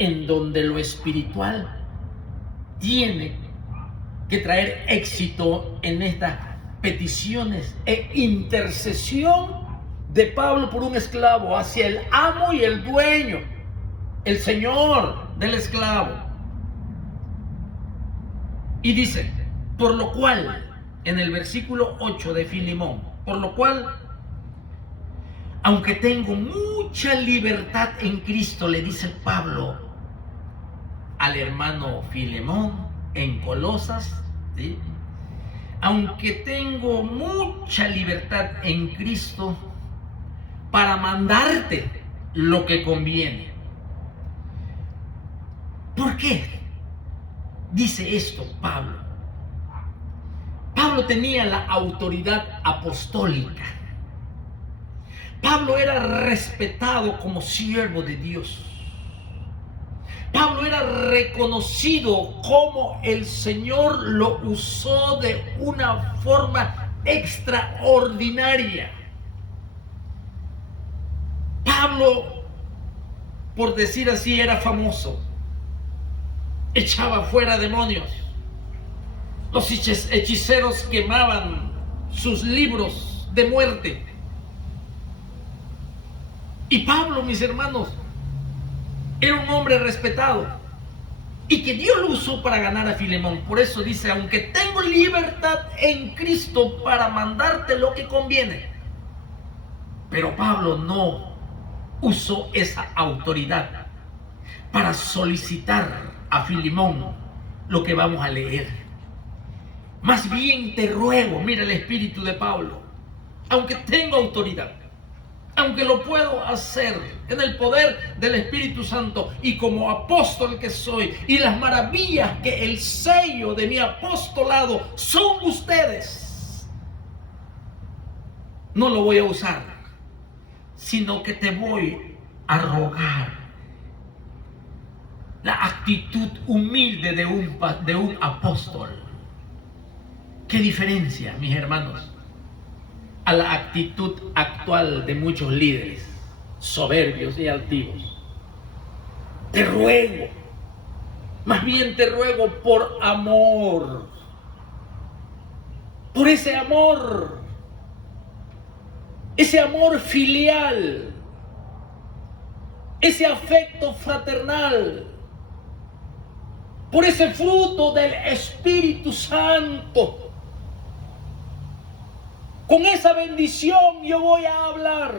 en donde lo espiritual tiene que traer éxito en estas peticiones e intercesión de Pablo por un esclavo hacia el amo y el dueño, el señor del esclavo. Y dice, por lo cual, en el versículo 8 de Filemón, por lo cual, aunque tengo mucha libertad en Cristo, le dice Pablo al hermano Filemón en Colosas, ¿sí? Aunque tengo mucha libertad en Cristo para mandarte lo que conviene. ¿Por qué dice esto Pablo? Pablo tenía la autoridad apostólica. Pablo era respetado como siervo de Dios. Pablo era reconocido como el Señor lo usó de una forma extraordinaria. Pablo, por decir así, era famoso. Echaba fuera demonios. Los hechiceros quemaban sus libros de muerte. Y Pablo, mis hermanos, era un hombre respetado y que Dios lo usó para ganar a Filemón. Por eso dice, aunque tengo libertad en Cristo para mandarte lo que conviene. Pero Pablo no usó esa autoridad para solicitar a Filemón lo que vamos a leer. Más bien te ruego, mira el espíritu de Pablo, aunque tengo autoridad, aunque lo puedo hacer en el poder del Espíritu Santo y como apóstol que soy, y las maravillas que el sello de mi apostolado son ustedes, no lo voy a usar, sino que te voy a rogar la actitud humilde de un apóstol. ¿Qué diferencia, mis hermanos, a la actitud actual de muchos líderes soberbios y altivos? Te ruego, más bien te ruego por amor, por ese amor filial, ese afecto fraternal, por ese fruto del Espíritu Santo. Con esa bendición yo voy a hablar,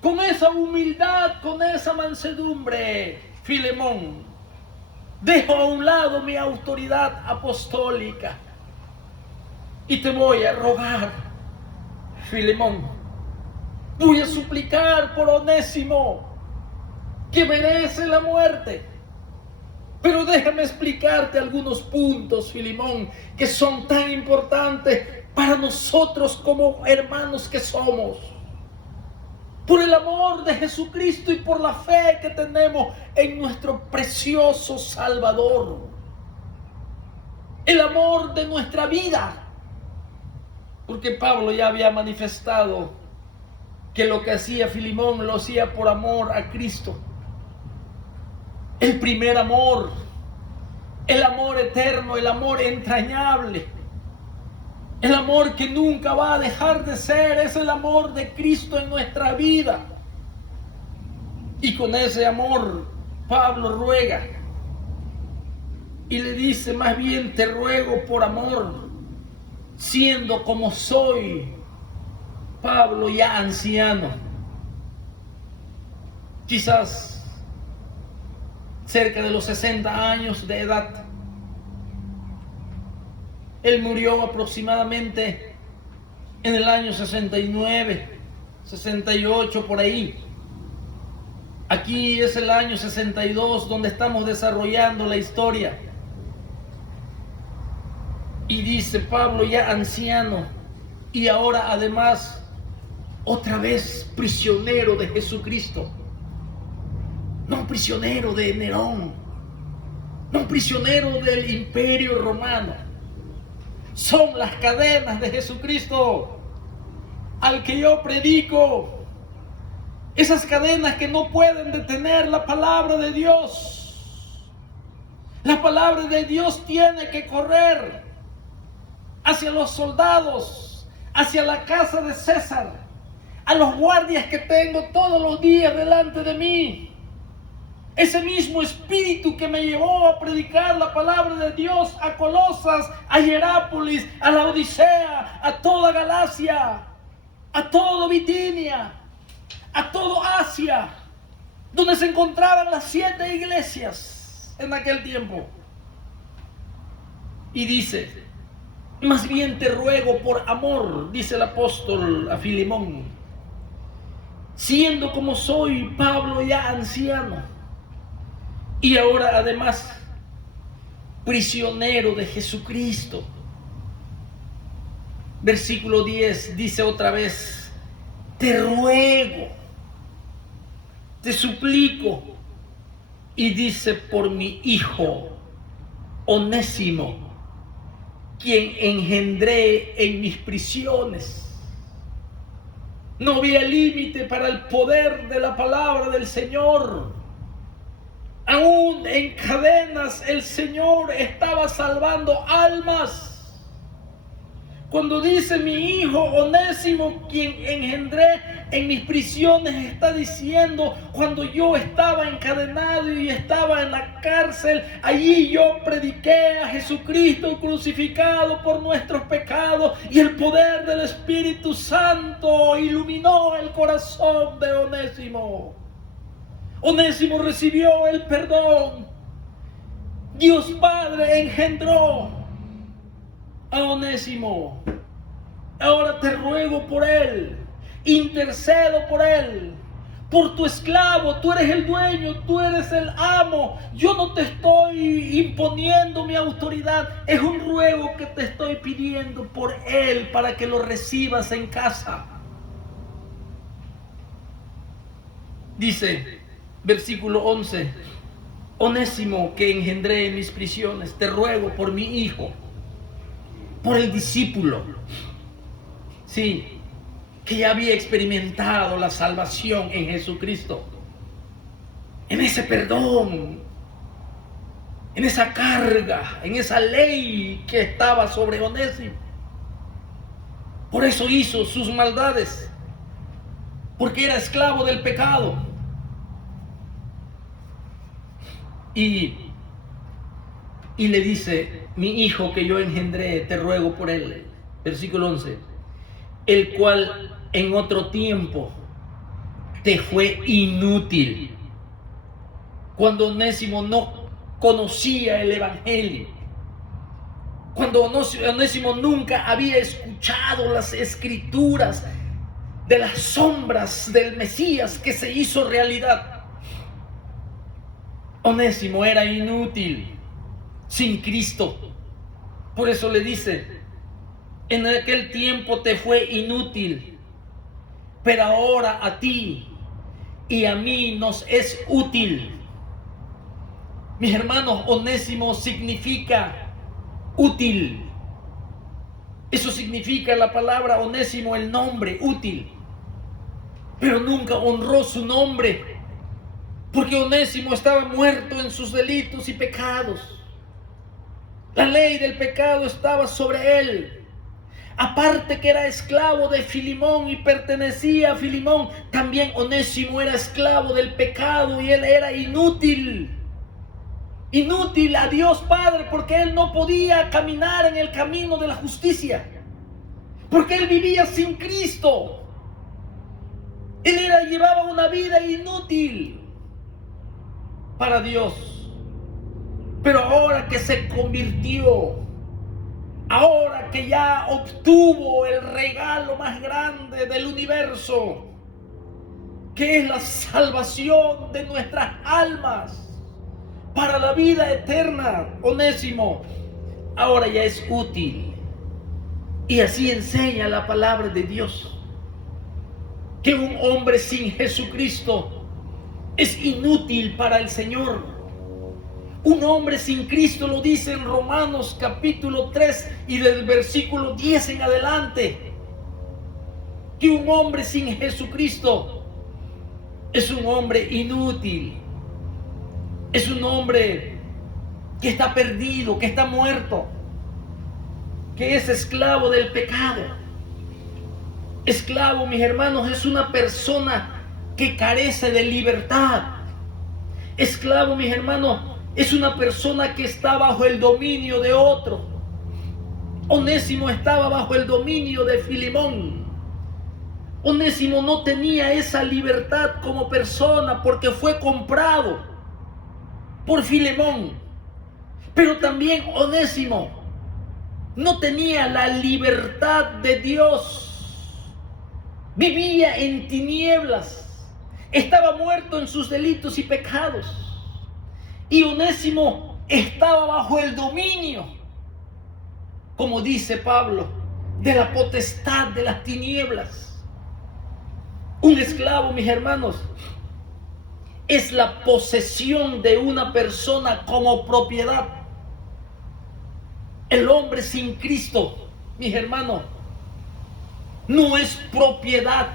con esa humildad, con esa mansedumbre. Filemón, dejo a un lado mi autoridad apostólica y te voy a rogar, Filemón, voy a suplicar por Onésimo, que merece la muerte. Pero déjame explicarte algunos puntos, Filemón, que son tan importantes para nosotros como hermanos que somos. Por el amor de Jesucristo y por la fe que tenemos en nuestro precioso Salvador. El amor de nuestra vida. Porque Pablo ya había manifestado que lo que hacía Filemón lo hacía por amor a Cristo. El primer amor, el amor eterno, el amor entrañable, el amor que nunca va a dejar de ser, es el amor de Cristo en nuestra vida. Y con ese amor, Pablo ruega y le dice, más bien te ruego por amor, siendo como soy, Pablo ya anciano, quizás cerca de los 60 años de edad. Él murió aproximadamente en el año 69, 68, por ahí. Aquí es el año 62 donde estamos desarrollando la historia. Y dice Pablo ya anciano y ahora además otra vez prisionero de Jesucristo. No prisionero de Nerón, no prisionero del Imperio Romano. Son las cadenas de Jesucristo al que yo predico. Esas cadenas que no pueden detener la palabra de Dios. La palabra de Dios tiene que correr hacia los soldados, hacia la casa de César, a los guardias que tengo todos los días delante de mí. Ese mismo espíritu que me llevó a predicar la palabra de Dios a Colosas, a Hierápolis, a la Odisea, a toda Galacia, a toda Bitinia, a toda Asia, donde se encontraban las 7 iglesias en aquel tiempo. Y dice: más bien te ruego por amor, dice el apóstol a Filemón, siendo como soy Pablo ya anciano, y ahora además prisionero de Jesucristo. Versículo 10 dice otra vez: te ruego, te suplico. Y dice: por mi hijo Onésimo, quien engendré en mis prisiones. No había límite para el poder de la palabra del Señor. Aún en cadenas el Señor estaba salvando almas. Cuando dice mi hijo Onésimo, quien engendré en mis prisiones, está diciendo: cuando yo estaba encadenado y estaba en la cárcel, allí yo prediqué a Jesucristo crucificado por nuestros pecados, y el poder del Espíritu Santo iluminó el corazón de Onésimo. Onésimo recibió el perdón. Dios Padre engendró a Onésimo. Ahora te ruego por él, intercedo por él, por tu esclavo. Tú eres el dueño, tú eres el amo. Yo no te estoy imponiendo mi autoridad, es un ruego que te estoy pidiendo por él, para que lo recibas en casa. Dice versículo 11: Onésimo, que engendré en mis prisiones, te ruego por mi hijo, por el discípulo, sí, que ya había experimentado la salvación en Jesucristo, en ese perdón, en esa carga, en esa ley que estaba sobre Onésimo. Por eso hizo sus maldades, porque era esclavo del pecado. Y le dice: mi hijo que yo engendré, te ruego por él. Versículo 11: el cual en otro tiempo te fue inútil, cuando Onésimo no conocía el evangelio, cuando Onésimo nunca había escuchado las escrituras de las sombras del Mesías que se hizo realidad. Onésimo era inútil sin Cristo. Por eso le dice: en aquel tiempo te fue inútil, pero ahora a ti y a mí nos es útil. Mis hermanos, Onésimo significa útil. Eso significa la palabra Onésimo, el nombre, útil. Pero nunca honró su nombre, porque Onésimo estaba muerto en sus delitos y pecados. La ley del pecado estaba sobre él. Aparte que era esclavo de Filemón y pertenecía a Filemón, también Onésimo era esclavo del pecado y él era inútil. Inútil a Dios Padre, porque él no podía caminar en el camino de la justicia, porque él vivía sin Cristo. Él llevaba una vida inútil para Dios. Pero ahora que se convirtió, ahora que ya obtuvo el regalo más grande del universo, que es la salvación de nuestras almas para la vida eterna, Onésimo ahora ya es útil. Y así enseña la palabra de Dios, que un hombre sin Jesucristo es inútil para el Señor. Un hombre sin Cristo, lo dice en Romanos capítulo 3 y del versículo 10 en adelante, que un hombre sin Jesucristo es un hombre inútil, es un hombre que está perdido, que está muerto, que es esclavo del pecado. Esclavo, mis hermanos, es una persona que carece de libertad. Esclavo, mis hermanos, es una persona que está bajo el dominio de otro. Onésimo estaba bajo el dominio de Filemón. Onésimo no tenía esa libertad como persona porque fue comprado por Filemón. Pero también Onésimo no tenía la libertad de Dios. Vivía en tinieblas. Estaba muerto en sus delitos y pecados. Y Onésimo estaba bajo el dominio, como dice Pablo, de la potestad de las tinieblas. Un esclavo, mis hermanos, es la posesión de una persona como propiedad. El hombre sin Cristo, mis hermanos, no es propiedad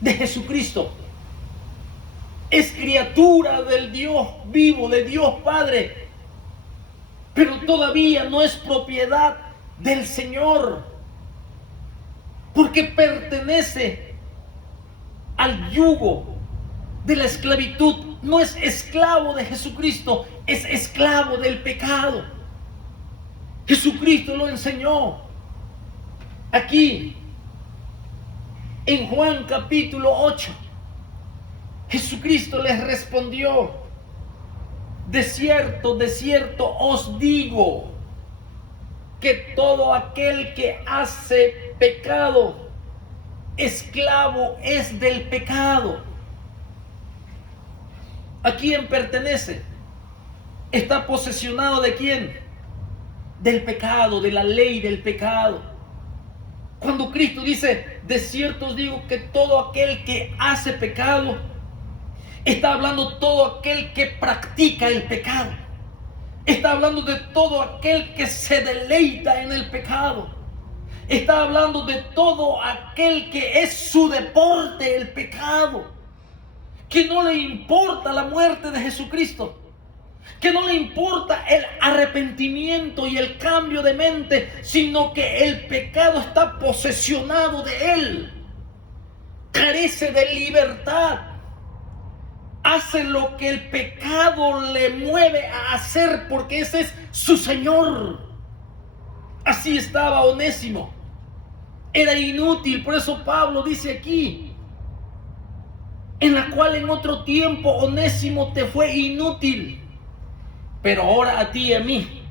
de Jesucristo. Es criatura del Dios vivo, de Dios Padre, pero todavía no es propiedad del Señor, porque pertenece al yugo de la esclavitud. No es esclavo de Jesucristo, es esclavo del pecado. Jesucristo lo enseñó. Aquí, en Juan capítulo 8, Jesucristo les respondió: de cierto os digo, que todo aquel que hace pecado, esclavo es del pecado. ¿A quién pertenece? ¿Está posesionado de quién? Del pecado, de la ley del pecado. Cuando Cristo dice, de cierto os digo que todo aquel que hace pecado, está hablando todo aquel que practica el pecado. Está hablando de todo aquel que se deleita en el pecado. Está hablando de todo aquel que es su deporte el pecado, que no le importa la muerte de Jesucristo, que no le importa el arrepentimiento y el cambio de mente, sino que el pecado está posesionado de él, carece de libertad, hace lo que el pecado le mueve a hacer porque ese es su Señor. Así estaba Onésimo. Era inútil, por eso Pablo dice aquí, en la cual en otro tiempo Onésimo te fue inútil, pero ahora a ti y a mí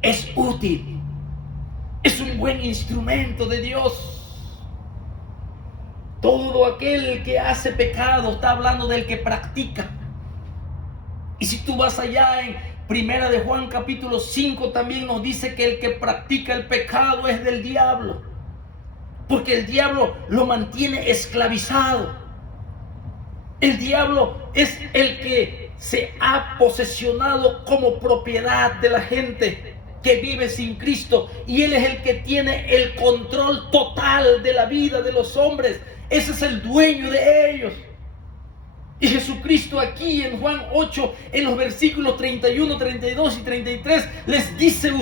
es útil. Es un buen instrumento de Dios. Todo aquel que hace pecado, está hablando del que practica. Y si tú vas allá en Primera de Juan capítulo 5, también nos dice que el que practica el pecado es del diablo, porque el diablo lo mantiene esclavizado. El diablo es el que se ha posesionado como propiedad de la gente que vive sin Cristo, y él es el que tiene el control total de la vida de los hombres. Ese es el dueño de ellos. Y Jesucristo aquí en Juan 8, en los versículos 31, 32 y 33, les dice: